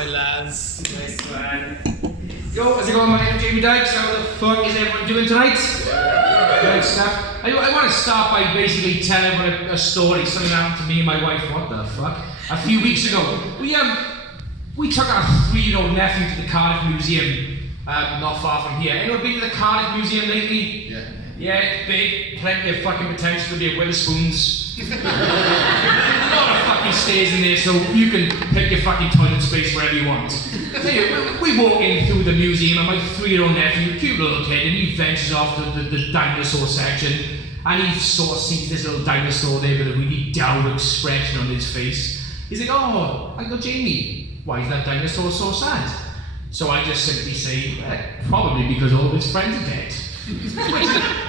my lads. Nice man. Yo, how's it going? My name's Jamie Dykes. How the fuck is everyone doing tonight? Good stuff. I want to start by basically telling everyone a story, something happened to me and my wife. What the fuck? A few weeks ago, we took our 3-year-old nephew to the Cardiff Museum, not far from here. Anyone been to the Cardiff Museum lately? Yeah. Yeah, it's big, plenty of fucking potential to be a Witherspoons. A lot of fucking stairs in there, so you can pick your fucking toilet space wherever you want. So yeah, we walk in through the museum, and my 3-year-old nephew, cute little kid, and he ventures off to the dinosaur section, and he sort of sees this little dinosaur there with a really dour expression on his face. He's like, "Oh, Uncle Jamie, why is that dinosaur so sad?" So I just simply say, "Probably because all of his friends are dead." Which is a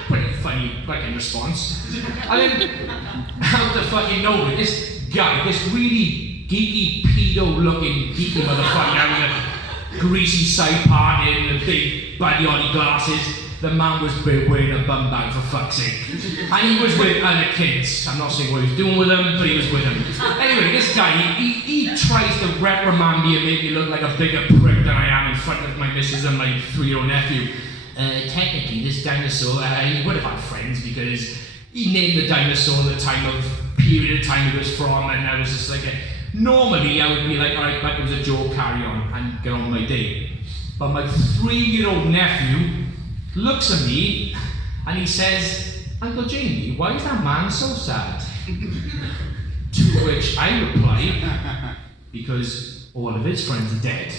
pretty funny fucking response. And then, out the fucking nowhere, this guy, this really geeky, pedo-looking geeky motherfucker having a greasy side part in the big buddy-oddy glasses. The man was wearing a bum bag, for fuck's sake. And he was with other kids. I'm not saying what he was doing with them, but he was with them. Anyway, this guy, he tries to reprimand me and make me look like a bigger prick than I am in front of my missus and my 3-year-old nephew. Technically, this dinosaur, he would have had friends because he named the dinosaur the period of time it was from, and I was just like, normally I would be like, alright, but it was a joke, carry on, and get on my day. But my 3-year-old nephew looks at me and he says, "Uncle Jamie, why is that man so sad?" To which I reply, "Because all of his friends are dead."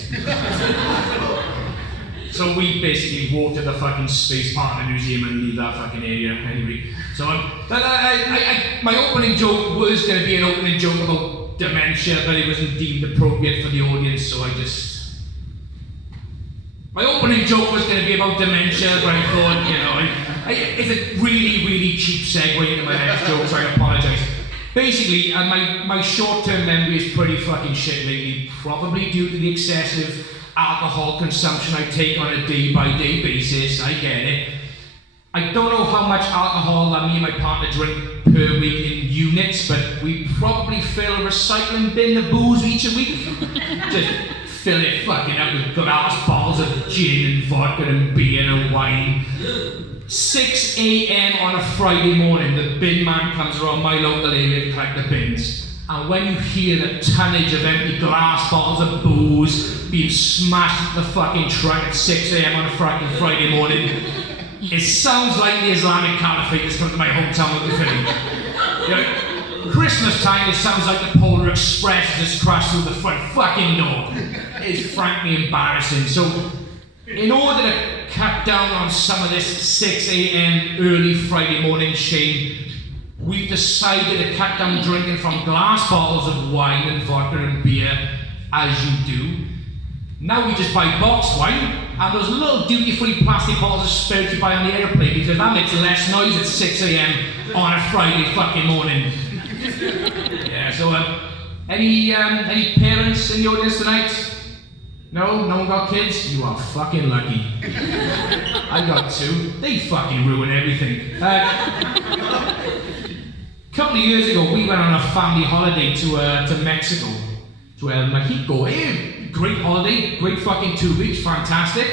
So we basically walk to the fucking space part of the museum and leave that fucking area anyway. So my opening joke was going to be an opening joke about dementia, but it wasn't deemed appropriate for the audience, so my opening joke was going to be about dementia, but I thought, it's a really, really cheap segue into my next joke, so I apologise. Basically, my short-term memory is pretty fucking shit lately, probably due to the excessive alcohol consumption I take on a day-by-day basis. I get it. I don't know how much alcohol that me and my partner drink per week in units, but we probably fill a recycling bin of booze each a week. Just fill it fucking up with glass bottles of gin and vodka and beer and wine. 6 a.m. on a Friday morning, the bin man comes around my local area to collect the bins. And when you hear the tonnage of empty glass bottles of booze being smashed at the fucking truck at 6 a.m. on a fucking Friday morning, it sounds like the Islamic Caliphate has come to my hometown of the Philly. Christmas time, it sounds like the Polar Express has just crashed through the front fucking door. It's frankly embarrassing. So, in order to cut down on some of this 6 a.m. early Friday morning shame, we've decided to cut down drinking from glass bottles of wine and vodka and beer, as you do. Now we just buy boxed wine and those little duty-free plastic bottles of spirit you buy on the airplane because that makes less noise at 6 a.m. on a Friday fucking morning. Yeah, so any parents in the audience tonight? No? No one got kids? You are fucking lucky. I got 2. They fucking ruin everything. A couple of years ago, we went on a family holiday to Mexico, to Mexico. Great holiday, great fucking 2 weeks, fantastic.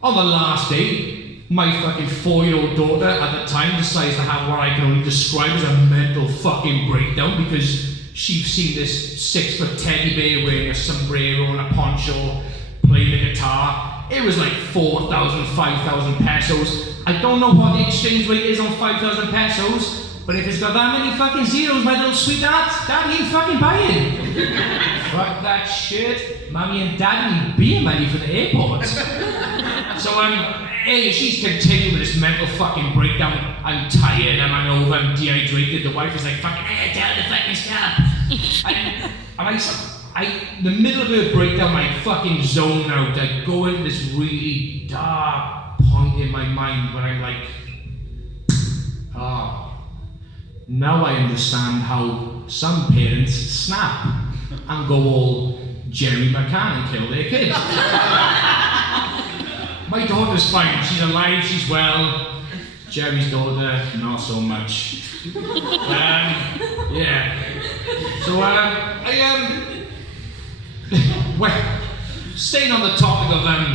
On the last day, my fucking 4-year-old daughter at the time decides to have what I can only describe as a mental fucking breakdown because she's seen this 6-foot teddy bear wearing a sombrero and a poncho, playing the guitar. It was like 4,000, 5,000 pesos. I don't know what the exchange rate is on 5,000 pesos. But if it's got that many fucking zeros, my little sweetheart, Daddy ain't fucking buying. Fuck that shit. Mommy and Daddy need beer money for the airport. So she's continuing with this mental fucking breakdown. I'm tired, I'm hungover, I'm dehydrated. The wife is like, fucking, tell the fucking stop. In the middle of her breakdown, I fucking zone out. I go into this really dark point in my mind where I'm like, now I understand how some parents snap and go all Jerry McCann and kill their kids. My daughter's fine, she's alive, she's well. Jerry's daughter, not so much. Yeah. So, staying on the topic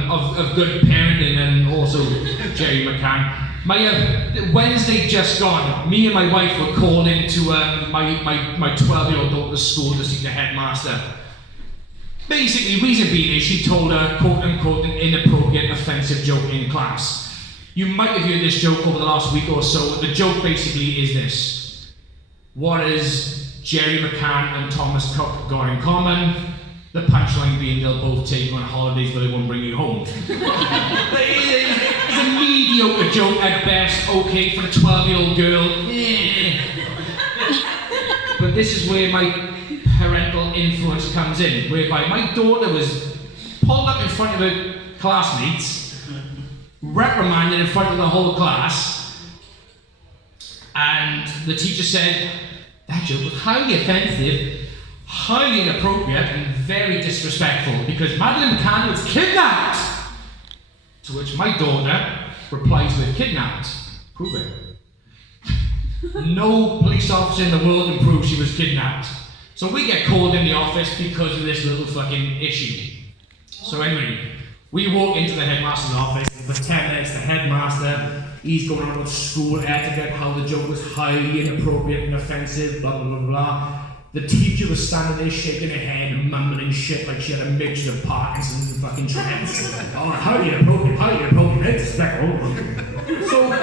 of good parenting and also Jerry McCann, my Wednesday just gone, me and my wife were called into my 12-year-old daughter's school to see the headmaster. Basically, reason being is she told her, quote-unquote, an inappropriate, offensive joke in class. You might have heard this joke over the last week or so. The joke basically is this. What is Jerry McCann and Thomas Cook got in common? The punchline being they'll both take you on holidays but they won't bring you home. It's a mediocre joke at best, okay, for a 12-year-old girl. But this is where my parental influence comes in, whereby my daughter was pulled up in front of her classmates, reprimanded in front of the whole class, and the teacher said, that joke was highly offensive, highly inappropriate, and very disrespectful because Madeleine McCann was kidnapped! To which my daughter replies with kidnapped. Prove it. No police officer in the world can prove she was kidnapped. So we get called in the office because of this little fucking issue. So anyway, we walk into the headmaster's office. For 10 minutes, the headmaster, he's going on with school etiquette, how the joke was highly inappropriate and offensive, blah, blah, blah, blah. The teacher was standing there shaking her head and mumbling shit like she had a mixture of Parkinson's and fucking Tourette's. Oh, highly inappropriate, disrespectful. So,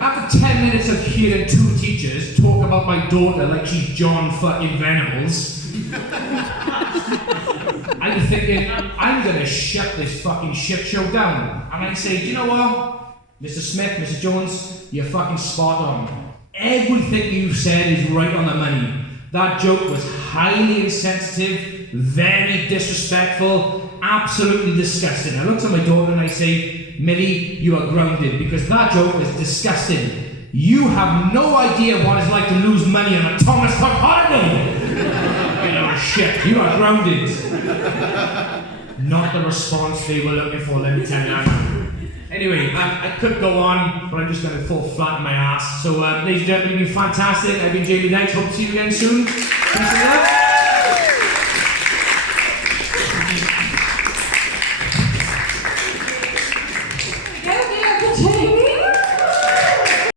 after 10 minutes of hearing two teachers talk about my daughter like she's John fucking Venables, I'm thinking, I'm gonna shut this fucking shit show down. And I say, do you know what? Mr. Smith, Mr. Jones, you're fucking spot on. Everything you've said is right on the money. That joke was highly insensitive, very disrespectful, absolutely disgusting. I look at my daughter and I say, Millie, you are grounded because that joke is disgusting. You have no idea what it's like to lose money on a Thomas Cook holiday. You know, shit, you are grounded. Not the response they were looking for, let me tell you. Anyway, I could go on, but I'm just going to fall flat on my ass. So, ladies and gentlemen, you've been fantastic. I've been Jamie Knight. Hope to see you again soon. Peace and love.